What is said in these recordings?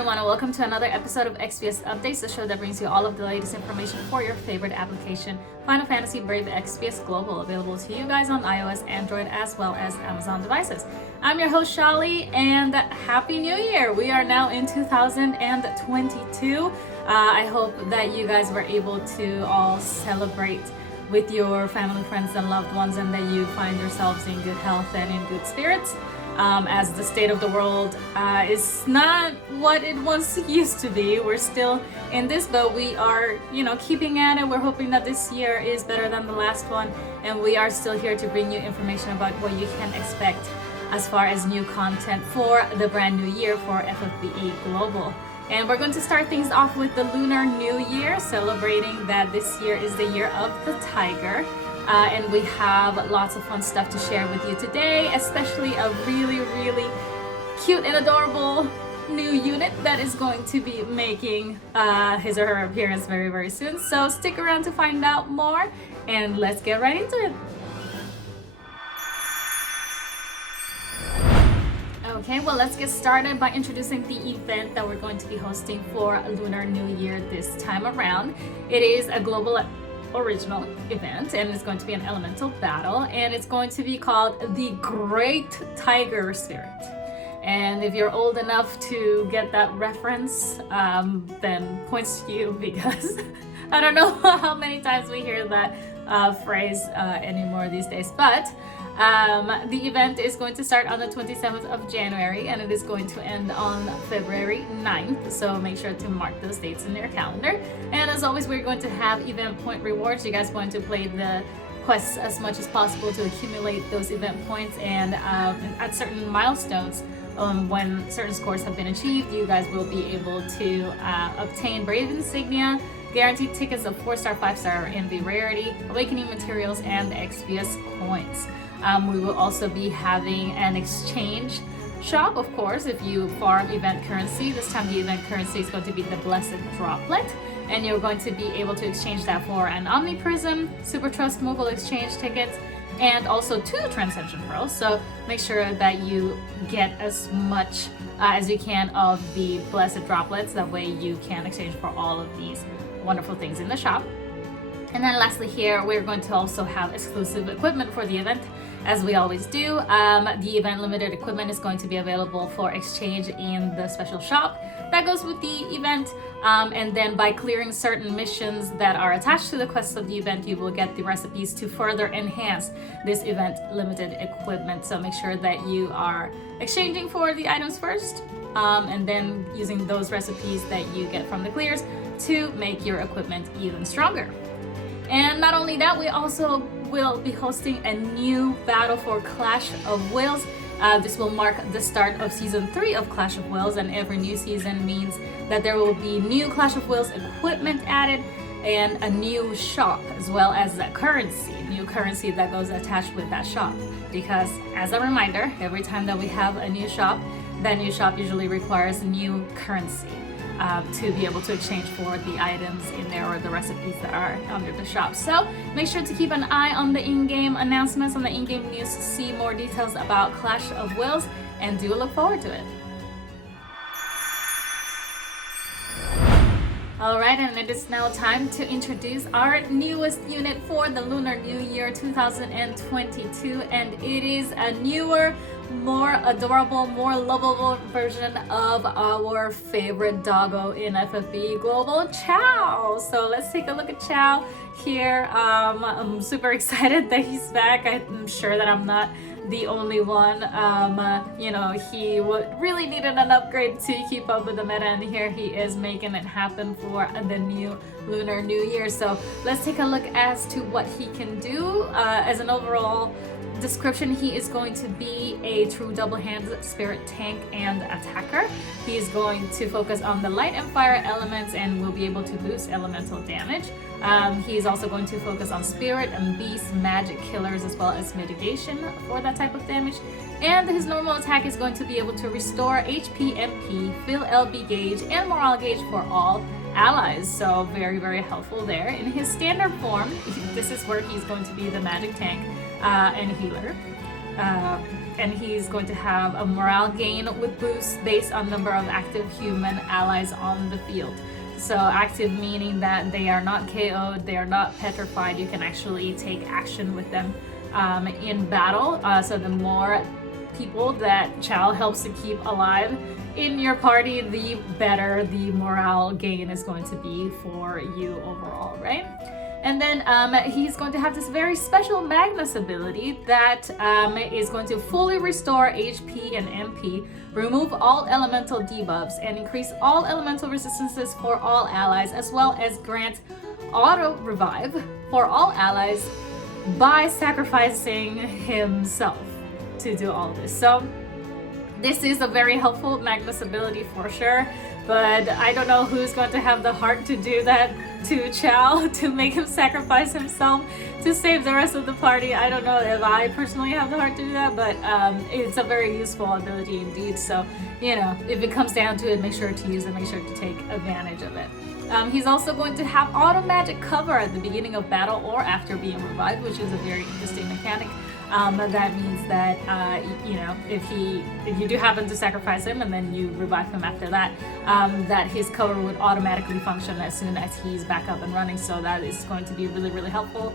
everyone, and welcome to another episode of Exvius Updates, the show that brings you all of the latest information for your favorite application, Final Fantasy Brave Exvius Global, available to you guys on iOS, Android, as well as Amazon devices. I'm your host, Shaly, and Happy New Year! We are now in 2022. I hope that you guys were able to all celebrate with your family, friends, and loved ones, and that you find yourselves in good health and in good spirits. As the state of the world is not what it once used to be. We're still in this, but we are, keeping at it. We're hoping that this year is better than the last one, and we are still here to bring you information about what you can expect as far as new content for the brand new year for FFBE Global. And we're going to start things off with the Lunar New Year, celebrating that this year is the year of the tiger. And we have lots of fun stuff to share with you today, especially a really, really cute and adorable new unit that is going to be making his or her appearance very, very soon. So stick around to find out more, and let's get right into it. Okay, well, let's get started by introducing the event that we're going to be hosting for Lunar New Year this time around. It is a global original event, and it's going to be an elemental battle, and it's going to be called the Great Tiger Spirit. And if you're old enough to get that reference, then points to you, because I don't know how many times we hear that phrase anymore these days. But the event is going to start on the 27th of January, and it is going to end on February 9th. So make sure to mark those dates in your calendar. And as always, we're going to have event point rewards. You guys want to play the quests as much as possible to accumulate those event points. And at certain milestones, when certain scores have been achieved, you guys will be able to obtain Brave Insignia, guaranteed tickets of 4-star, 5-star Envy Rarity, Awakening Materials, and Exvius coins. We will also be having an exchange shop, of course, if you farm event currency. This time the event currency is going to be the Blessed Droplet, and you're going to be able to exchange that for an Omni Prism, Super Trust Mobile Exchange tickets, and also 2 Transcension Pearls. So make sure that you get as much as you can of the Blessed Droplets. That way you can exchange for all of these wonderful things in the shop. And then lastly here, we're going to also have exclusive equipment for the event, as we always do. The event limited equipment is going to be available for exchange in the special shop that goes with the event. And then by clearing certain missions that are attached to the quests of the event, you will get the recipes to further enhance this event limited equipment. So make sure that you are exchanging for the items first, and then using those recipes that you get from the clears to make your equipment even stronger. And not only that, we also will be hosting a new battle for Clash of Wills. This will mark the start of Season 3 of Clash of Wills, and every new season means that there will be new Clash of Wills equipment added and a new shop, as well as a new currency that goes attached with that shop. Because as a reminder, every time that we have a new shop, that new shop usually requires new currency to be able to exchange for the items in there or the recipes that are under the shop. So make sure to keep an eye on the in-game announcements, on the in-game news, to see more details about Clash of Wills, and do look forward to it. Alright, and it is now time to introduce our newest unit for the Lunar New Year 2022, and it is a newer, more adorable, more lovable version of our favorite doggo in FFBE Global, Xiao. So let's take a look at Xiao here. I'm super excited that he's back. I'm sure that I'm not the only one. He really needed an upgrade to keep up with the meta, and here he is making it happen for the new Lunar New Year. So let's take a look as to what he can do. As an overall description, he is going to be a true double-handed spirit tank and attacker. He is going to focus on the light and fire elements and will be able to boost elemental damage. He is also going to focus on spirit and beast magic killers, as well as mitigation for that type of damage. And his normal attack is going to be able to restore HP, MP, fill LB gauge, and morale gauge for all allies. So very, very helpful there. In his standard form, this is where he's going to be the magic tank and healer. and he's going to have a morale gain with boosts based on number of active human allies on the field. So active meaning that they are not KO'd, they are not petrified. You can actually take action with them in battle. So the more people that Xiao helps to keep alive in your party, the better the morale gain is going to be for you overall, right? And then he's going to have this very special Magnus ability that is going to fully restore HP and MP, remove all elemental debuffs, and increase all elemental resistances for all allies, as well as grant auto revive for all allies by sacrificing himself to do all this. So this is a very helpful Magnus ability for sure, but I don't know who's going to have the heart to do that to Xiao, to make him sacrifice himself to save the rest of the party. I don't know if I personally have the heart to do that, but it's a very useful ability indeed. So, you know, if it comes down to it, make sure to use it, make sure to take advantage of it. He's also going to have auto magic cover at the beginning of battle or after being revived, which is a very interesting mechanic. That means that you know, if you do happen to sacrifice him and then you revive him after that, that his cover would automatically function as soon as he's back up and running. So that is going to be really, really helpful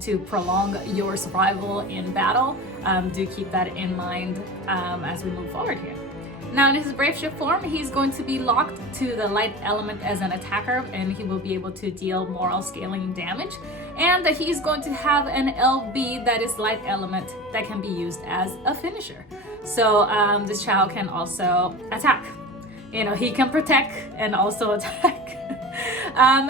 to prolong your survival in battle. Do keep that in mind as we move forward here. Now in his Brave Shift form, he's going to be locked to the light element as an attacker, and he will be able to deal moral scaling damage. And he's going to have an LB that is light element that can be used as a finisher. So this Xiao can also attack. You know, he can protect and also attack.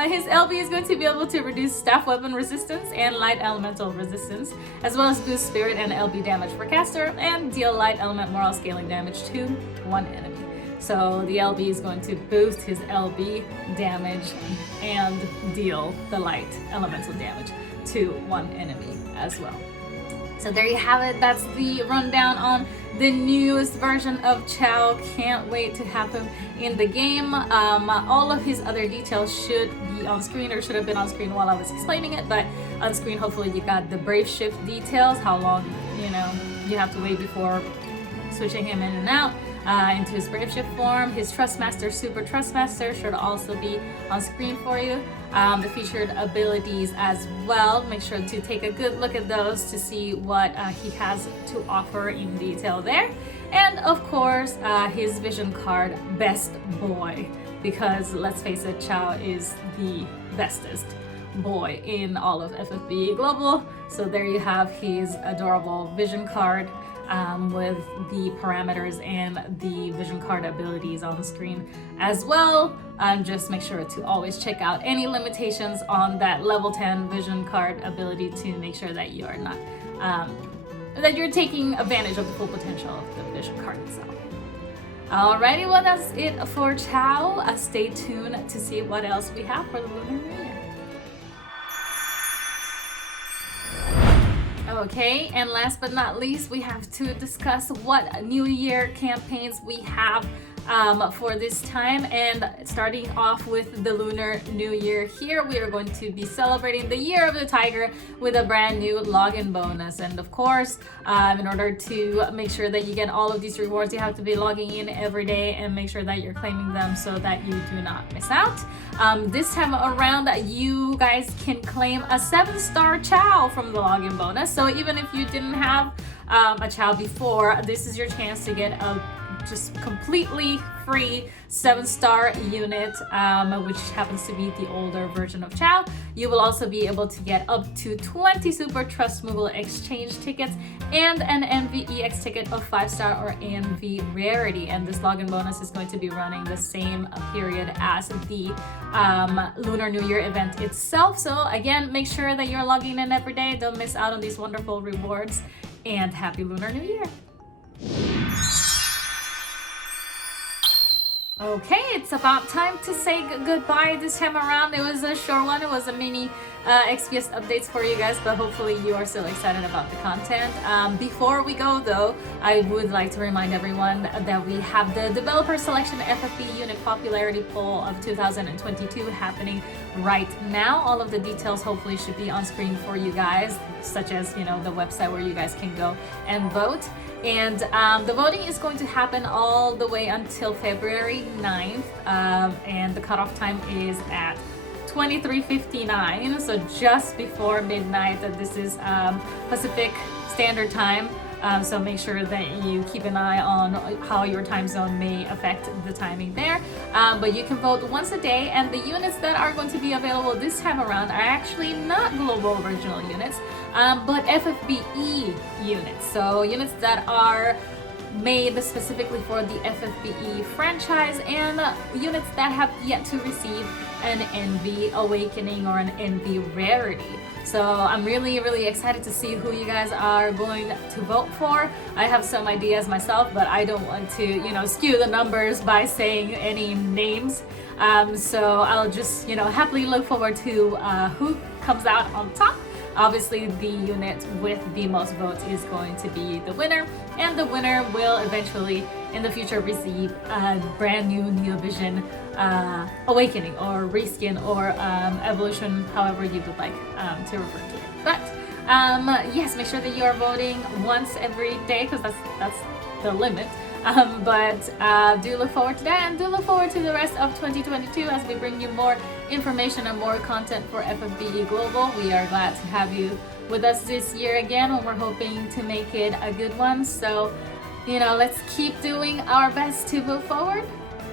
His LB is going to be able to reduce staff weapon resistance and light elemental resistance, as well as boost spirit and LB damage for caster, and deal light element moral scaling damage to one enemy. So the LB is going to boost his LB damage and deal the light elemental damage to one enemy as well. So there you have it. That's the rundown on the newest version of Xiao. Can't wait to have him in the game. All of his other details should be on screen, or should have been on screen while I was explaining it, but on screen hopefully you got the Brave Shift details, how long, you know, you have to wait before switching him in and out into his Brave Shift form. His Trustmaster, Super Trustmaster should also be on screen for you. The featured abilities as well. Make sure to take a good look at those to see what he has to offer in detail there. And of course, his vision card, Best Boy, because let's face it, Xiao is the bestest boy in all of FFBE Global. So there you have his adorable vision card with the parameters and the vision card abilities on the screen as well. Just make sure to always check out any limitations on that level 10 vision card ability to make sure that you are not that you're taking advantage of the full potential of the vision card itself. Alrighty, well that's it for Xiao. Stay tuned to see what else we have for the Lunar New Year. Okay, and last but not least, we have to discuss what New Year campaigns we have for this time. And starting off with the Lunar New Year here, we are going to be celebrating the Year of the Tiger with a brand new login bonus. And of course, in order to make sure that you get all of these rewards, you have to be logging in every day and make sure that you're claiming them so that you do not miss out. This time around, you guys can claim a 7-star Xiao from the login bonus. So even if you didn't have a Xiao before, this is your chance to get a just completely free 7-star unit, which happens to be the older version of Xiao. You will also be able to get up to 20 Super Trust Movable Exchange tickets and an NVEX ticket of 5-star or NV rarity. And this login bonus is going to be running the same period as the Lunar New Year event itself. So again, make sure that you're logging in every day. Don't miss out on these wonderful rewards, and happy Lunar New Year. Okay, it's about time to say goodbye this time around. It was a short one. It was a mini Exvius updates for you guys, but hopefully you are still excited about the content. Before we go though, I would like to remind everyone that we have the Developer Selection FFBE Unit Popularity Poll of 2022 happening right now. All of the details hopefully should be on screen for you guys, such as, you know, the website where you guys can go and vote. And the voting is going to happen all the way until February 9th, and the cutoff time is at 23:59, so just before midnight. This is Pacific Standard Time. So make sure that you keep an eye on how your time zone may affect the timing there. But you can vote once a day, and the units that are going to be available this time around are actually not global original units, but FFBE units. So units that are made specifically for the FFBE franchise, and units that have yet to receive an NV Awakening or an NV Rarity. So I'm really excited to see who you guys are going to vote for. I have some ideas myself, but I don't want to, you know, skew the numbers by saying any names. So I'll just, you know, happily look forward to who comes out on top. Obviously, the unit with the most votes is going to be the winner, and the winner will eventually in the future receive a brand new Neovision Awakening or Reskin or Evolution, however you would like to refer to it. But yes, make sure that you are voting once every day, because that's the limit. But do look forward to that, and do look forward to the rest of 2022 as we bring you more information and more content for FFBE Global. We are glad to have you with us this year again, and we're hoping to make it a good one. So, you know, let's keep doing our best to move forward,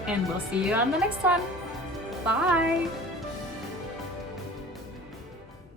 and we'll see you on the next one. Bye!